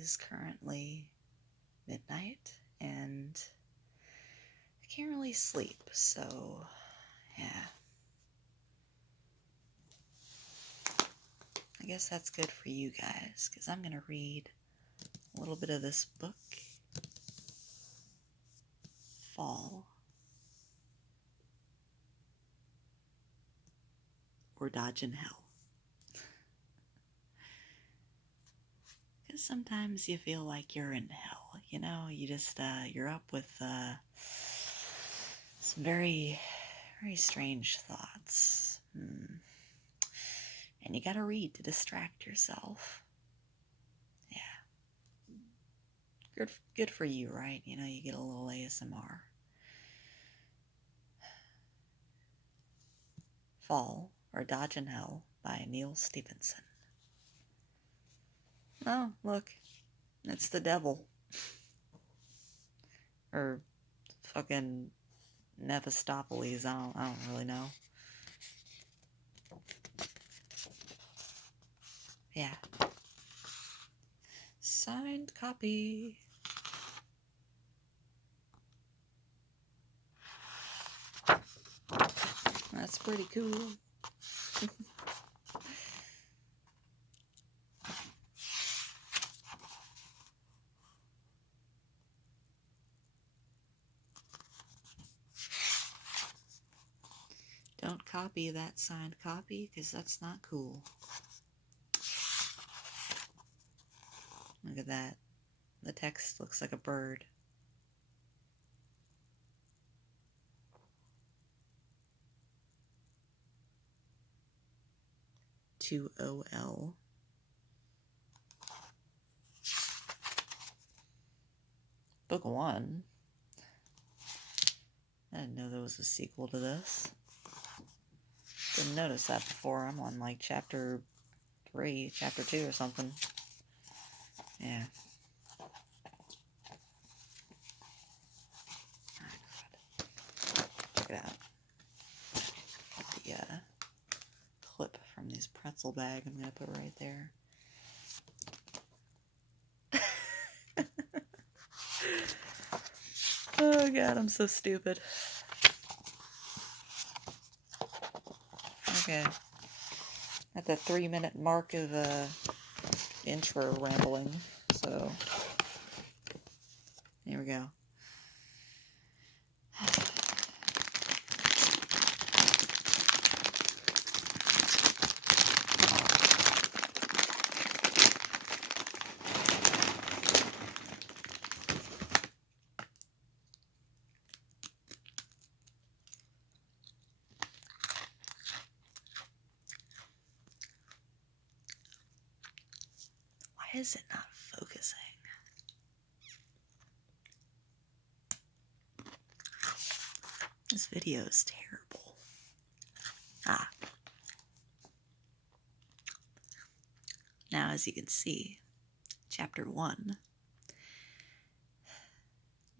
is currently midnight and I can't really sleep, so yeah. I guess that's good for you guys, because I'm going to read a little bit of this book, Fall, or Dodging Hell. Because sometimes you feel like you're in hell, you know, you're up with some very, very strange thoughts. And you gotta read to distract yourself. Yeah. Good for you, right? You know, you get a little ASMR. Fall, or Dodging Hell, by Neil Stephenson. Oh, look. It's the devil. Or fucking Mephistopheles. I don't really know. Yeah. Signed copy. That's pretty cool. Don't copy that signed copy, because that's not cool. Look at that. The text looks like a bird. "2OL. Book 1. I didn't know there was a sequel to this. Didn't notice that before. I'm on like chapter 3, chapter 2 or something. Yeah. Oh, God. Check it out. The clip from this pretzel bag I'm going to put right there. Oh, God, I'm so stupid. Okay. At the 3-minute mark of intro rambling, so here we go. Why is it not focusing? This video is terrible. Now, as you can see, chapter 1.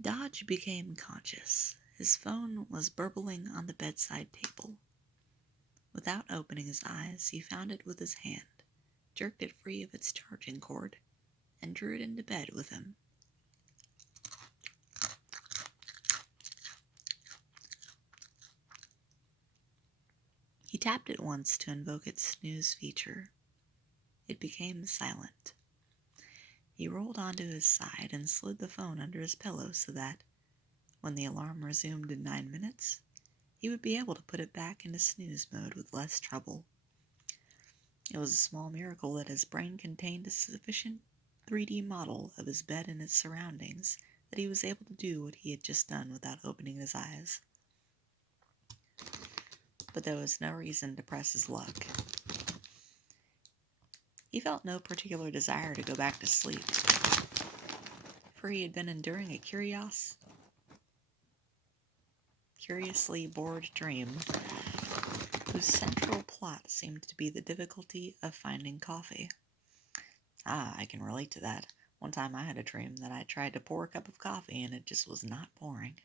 Dodge became conscious. His phone was burbling on the bedside table. Without opening his eyes, he found it with his hand, jerked it free of its charging cord, and drew it into bed with him. He tapped it once to invoke its snooze feature. It became silent. He rolled onto his side and slid the phone under his pillow so that, when the alarm resumed in 9 minutes, he would be able to put it back into snooze mode with less trouble. It was a small miracle that his brain contained a sufficient 3D model of his bed and its surroundings that he was able to do what he had just done without opening his eyes. But there was no reason to press his luck. He felt no particular desire to go back to sleep, for he had been enduring a curiously bored dream whose central plot seemed to be the difficulty of finding coffee. I can relate to that. One time I had a dream that I tried to pour a cup of coffee and it just was not pouring.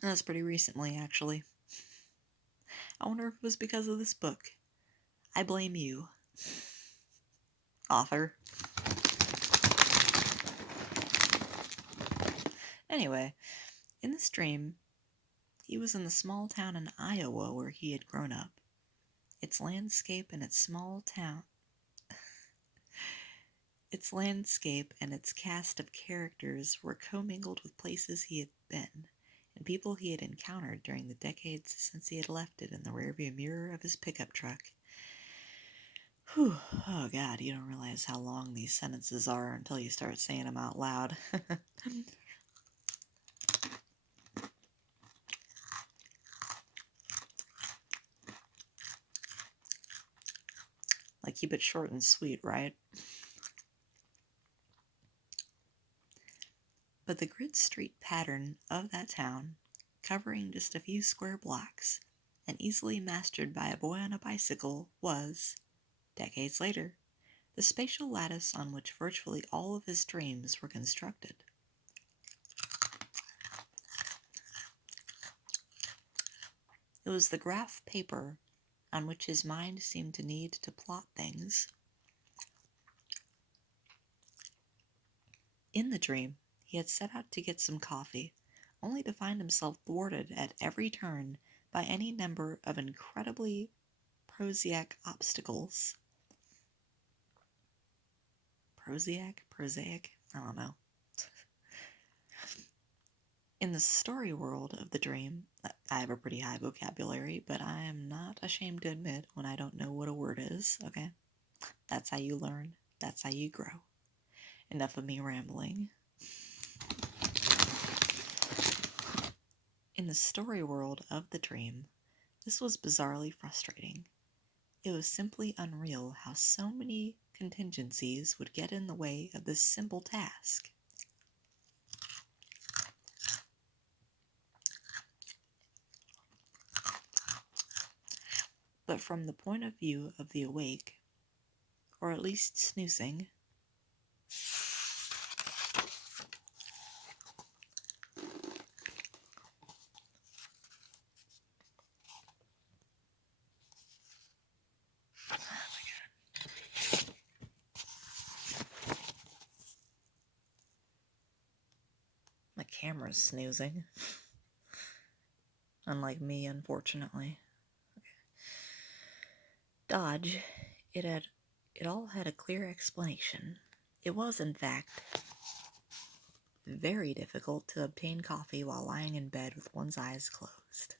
That's pretty recently, actually. I wonder if it was because of this book. I blame you, author. Anyway, in this dream, he was in the small town in Iowa where he had grown up. Its landscape and its small town. Its landscape and its cast of characters were commingled with places he had been and people he had encountered during the decades since he had left it in the rearview mirror of his pickup truck. Whew. Oh god, you don't realize how long these sentences are until you start saying them out loud. Like, keep it short and sweet, right? But the grid street pattern of that town, covering just a few square blocks and easily mastered by a boy on a bicycle, was, decades later, the spatial lattice on which virtually all of his dreams were constructed. It was the graph paper on which his mind seemed to need to plot things. In the dream, he had set out to get some coffee, only to find himself thwarted at every turn by any number of incredibly prosaic obstacles. Prosaic? I don't know. In the story world of the dream, I have a pretty high vocabulary, but I am not ashamed to admit when I don't know what a word is, okay? That's how you learn. That's how you grow. Enough of me rambling. In the story world of the dream, this was bizarrely frustrating. It was simply unreal how so many contingencies would get in the way of this simple task. But from the point of view of the awake, or at least snoozing, my camera's snoozing. Unlike me, unfortunately. Dodge, it all had a clear explanation. It was, in fact, very difficult to obtain coffee while lying in bed with one's eyes closed.